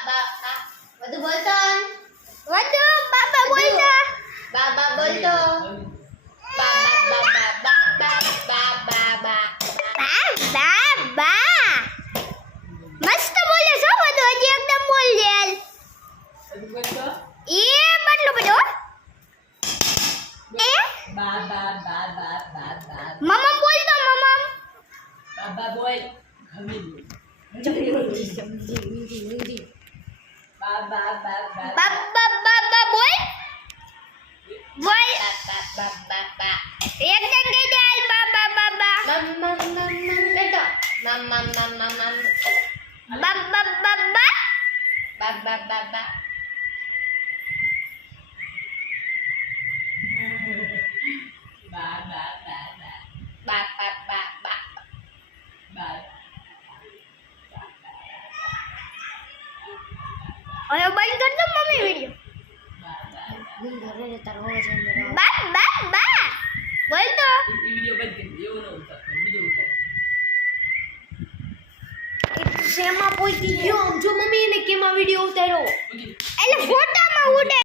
બધું બોલતો વધુ બાબા બોલતો બાબા બોલતો બા મસ્ત બોલે છો બધું હજી એકદમ બોલ જેલ એ બટલો બધો એ મમ્મા બોલતો મમ્મા બાબા બોલ બાબા બાબા બોલ બોલ એકદમ કહી દે હાલ બાબા બાબા બેટો બાબા બાબા હવે બંધ કરજો મમ્મી વિડિયો બા બોલ તો વિડિયો બંધ કરી એવો ન ઉતાર બીજો ઉતાર શેમાં પોઈતી ગયો જો મમ્મી એને કેમાં વિડિયો ઉતાર્યો એટલે ફોટામાં ઉડે